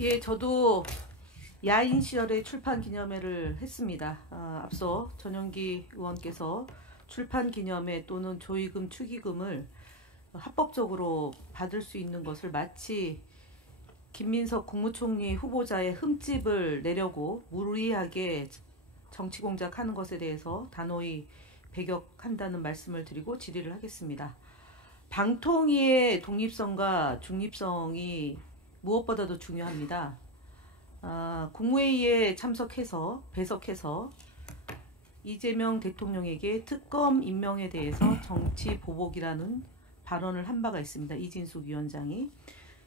예, 저도 야인 시절에 출판 기념회를 했습니다. 앞서 전용기 의원께서 출판 기념회 또는 조의금, 축의금을 합법적으로 받을 수 있는 것을 마치 김민석 국무총리 후보자의 흠집을 내려고 무리하게 정치 공작하는 것에 대해서 단호히 배격한다는 말씀을 드리고 질의를 하겠습니다. 방통위의 독립성과 중립성이 무엇보다도 중요합니다. 국무회의에 배석해서 이재명 대통령에게 특검 임명에 대해서 정치 보복이라는 발언을 한 바가 있습니다. 이진숙 위원장이.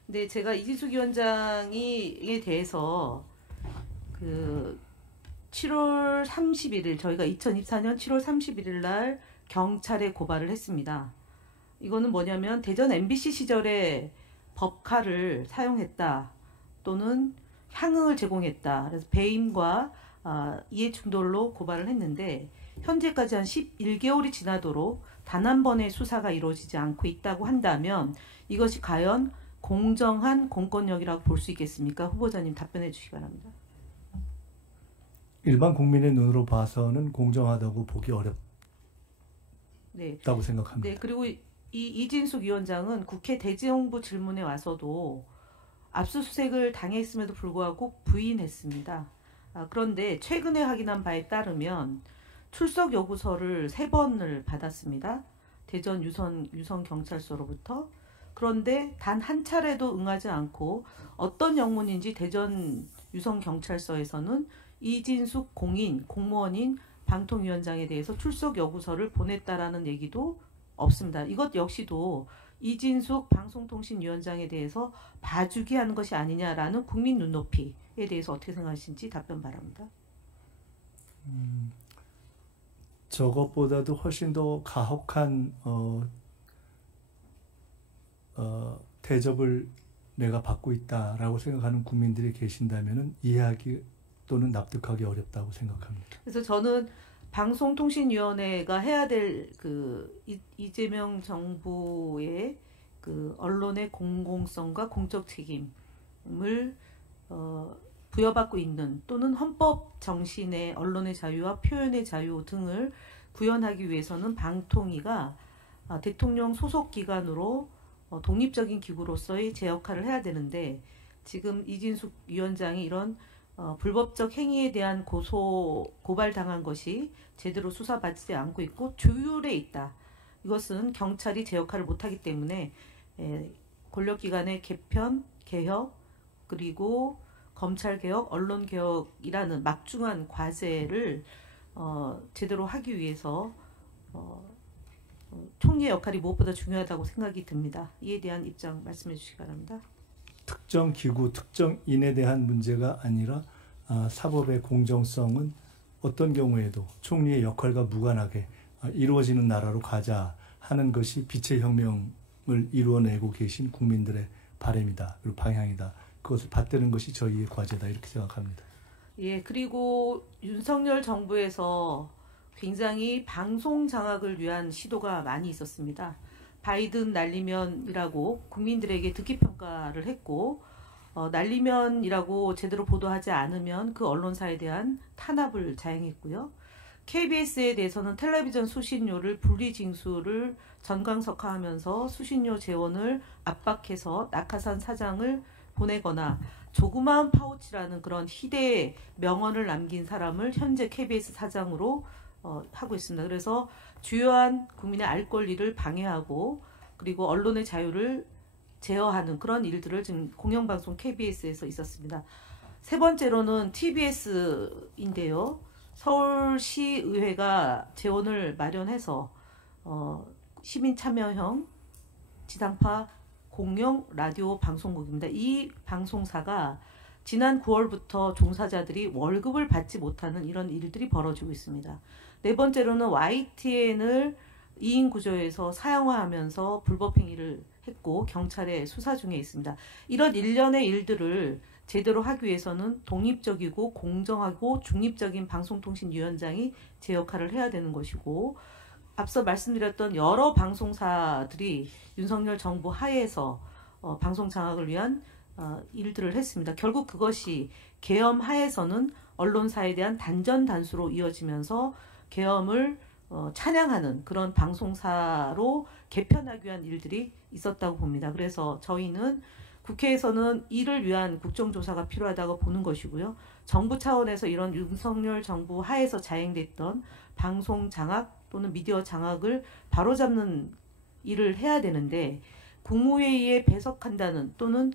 근데 제가 이진숙 위원장에 대해서 7월 31일, 저희가 2024년 7월 31일 날 경찰에 고발을 했습니다. 이거는 뭐냐면 대전 MBC 시절에 법카를 사용했다 또는 향응을 제공했다. 그래서 배임과 이해충돌로 고발을 했는데 현재까지 한 11개월이 지나도록 단 한 번의 수사가 이루어지지 않고 있다고 한다면 이것이 과연 공정한 공권력이라고 볼 수 있겠습니까? 후보자님 답변해 주시기 바랍니다. 일반 국민의 눈으로 봐서는 공정하다고 보기 어렵다고 생각합니다. 네, 그리고 이진숙 위원장은 국회 대정부 질문에 와서도 압수수색을 당했음에도 불구하고 부인했습니다. 그런데 최근에 확인한 바에 따르면 출석 요구서를 3번을 받았습니다. 대전 유성경찰서로부터. 그런데 단 한 차례도 응하지 않고 어떤 영문인지 대전 유성경찰서에서는 이진숙 공무원인 방통위원장에 대해서 출석 요구서를 보냈다라는 얘기도 없습니다. 이것 역시도 이진숙 방송통신위원장에 대해서 봐주기 하는 것이 아니냐라는 국민 눈높이에 대해서 어떻게 생각하시는지 답변 바랍니다. 저것보다도 훨씬 더 가혹한 대접을 내가 받고 있다라고 생각하는 국민들이 계신다면 이해하기 또는 납득하기 어렵다고 생각합니다. 그래서 저는 방송통신위원회가 해야 될 이재명 정부의 언론의 공공성과 공적 책임을 부여받고 있는 또는 헌법 정신의 언론의 자유와 표현의 자유 등을 구현하기 위해서는 방통위가 대통령 소속 기관으로 독립적인 기구로서의 제 역할을 해야 되는데 지금 이진숙 위원장이 이런 불법적 행위에 대한 고발당한 것이 제대로 수사받지 않고 있고 조율에 있다. 이것은 경찰이 제 역할을 못하기 때문에 권력기관의 개편, 개혁, 그리고 검찰개혁, 언론개혁이라는 막중한 과제를 제대로 하기 위해서 총리의 역할이 무엇보다 중요하다고 생각이 듭니다. 이에 대한 입장 말씀해 주시기 바랍니다. 특정 기구, 특정인에 대한 문제가 아니라 사법의 공정성은 어떤 경우에도 총리의 역할과 무관하게 이루어지는 나라로 가자 하는 것이 빛의 혁명을 이루어내고 계신 국민들의 바람이다. 그리고 방향이다. 그것을 받드는 것이 저희의 과제다. 이렇게 생각합니다. 예, 그리고 윤석열 정부에서 굉장히 방송 장악을 위한 시도가 많이 있었습니다. 바이든 날리면이라고 국민들에게 듣기 평가를 했고 날리면이라고 제대로 보도하지 않으면 그 언론사에 대한 탄압을 자행했고요. KBS에 대해서는 텔레비전 수신료를 분리징수를 전광석화하면서 수신료 재원을 압박해서 낙하산 사장을 보내거나 조그마한 파우치라는 그런 희대의 명언을 남긴 사람을 현재 KBS 사장으로 하고 있습니다. 그래서 주요한 국민의 알 권리를 방해하고 그리고 언론의 자유를 제어하는 그런 일들을 지금 공영방송 KBS에서 있었습니다. 세 번째로는 TBS인데요. 서울시의회가 재원을 마련해서 시민 참여형 지상파 공영 라디오 방송국입니다. 이 방송사가 지난 9월부터 종사자들이 월급을 받지 못하는 이런 일들이 벌어지고 있습니다. 네 번째로는 YTN을 2인 구조에서 사형화하면서 불법 행위를 했고 경찰의 수사 중에 있습니다. 이런 일련의 일들을 제대로 하기 위해서는 독립적이고 공정하고 중립적인 방송통신위원장이 제 역할을 해야 되는 것이고 앞서 말씀드렸던 여러 방송사들이 윤석열 정부 하에서 방송 장악을 위한 일들을 했습니다. 결국 그것이 계엄 하에서는 언론사에 대한 단전단수로 이어지면서 계엄을 찬양하는 그런 방송사로 개편하기 위한 일들이 있었다고 봅니다. 그래서 저희는 국회에서는 이를 위한 국정조사가 필요하다고 보는 것이고요. 정부 차원에서 이런 윤석열 정부 하에서 자행됐던 방송 장악 또는 미디어 장악을 바로잡는 일을 해야 되는데 국무회의에 배석한다는 또는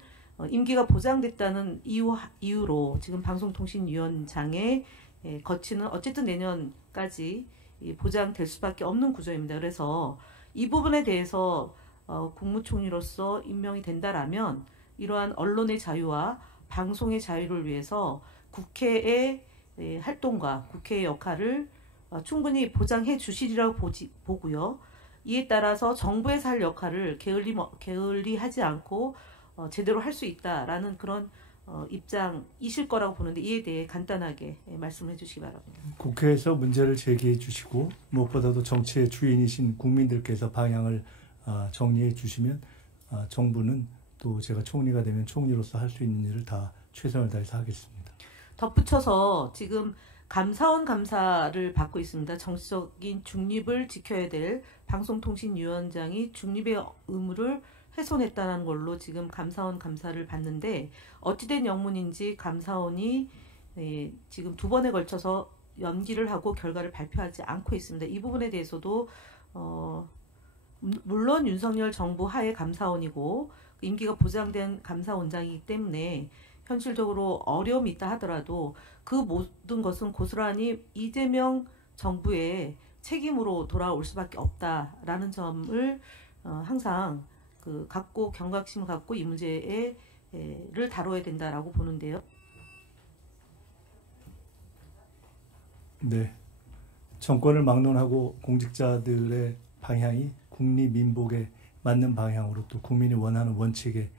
임기가 보장됐다는 이유로 지금 방송통신위원장에 거치는 어쨌든 내년까지 보장될 수밖에 없는 구조입니다. 그래서 이 부분에 대해서 국무총리로서 임명이 된다라면 이러한 언론의 자유와 방송의 자유를 위해서 국회의 활동과 국회의 역할을 충분히 보장해 주시리라고 보고요. 이에 따라서 정부에서 할 역할을 게을리하지 않고 제대로 할 수 있다라는 그런 입장이실 거라고 보는데 이에 대해 간단하게 말씀해 주시기 바랍니다. 국회에서 문제를 제기해 주시고 무엇보다도 정치의 주인이신 국민들께서 방향을 정리해 주시면 정부는 또 제가 총리가 되면 총리로서 할 수 있는 일을 다 최선을 다해서 하겠습니다. 덧붙여서 지금 감사원 감사를 받고 있습니다. 정치적인 중립을 지켜야 될 방송통신위원장이 중립의 의무를 훼손했다는 걸로 지금 감사원 감사를 받는데 어찌된 영문인지 감사원이 지금 2번에 걸쳐서 연기를 하고 결과를 발표하지 않고 있습니다. 이 부분에 대해서도 물론 윤석열 정부 하에 감사원이고 임기가 보장된 감사원장이기 때문에 현실적으로 어려움이 있다 하더라도 그 모든 것은 고스란히 이재명 정부의 책임으로 돌아올 수밖에 없다라는 점을 항상 갖고 경각심을 갖고 이 문제를 다뤄야 된다라고 보는데요. 네, 정권을 막론하고 공직자들의 방향이 국리민복에 맞는 방향으로 또 국민이 원하는 원칙에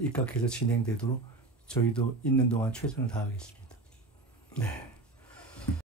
입각해서 진행되도록 저희도 있는 동안 최선을 다하겠습니다. 네.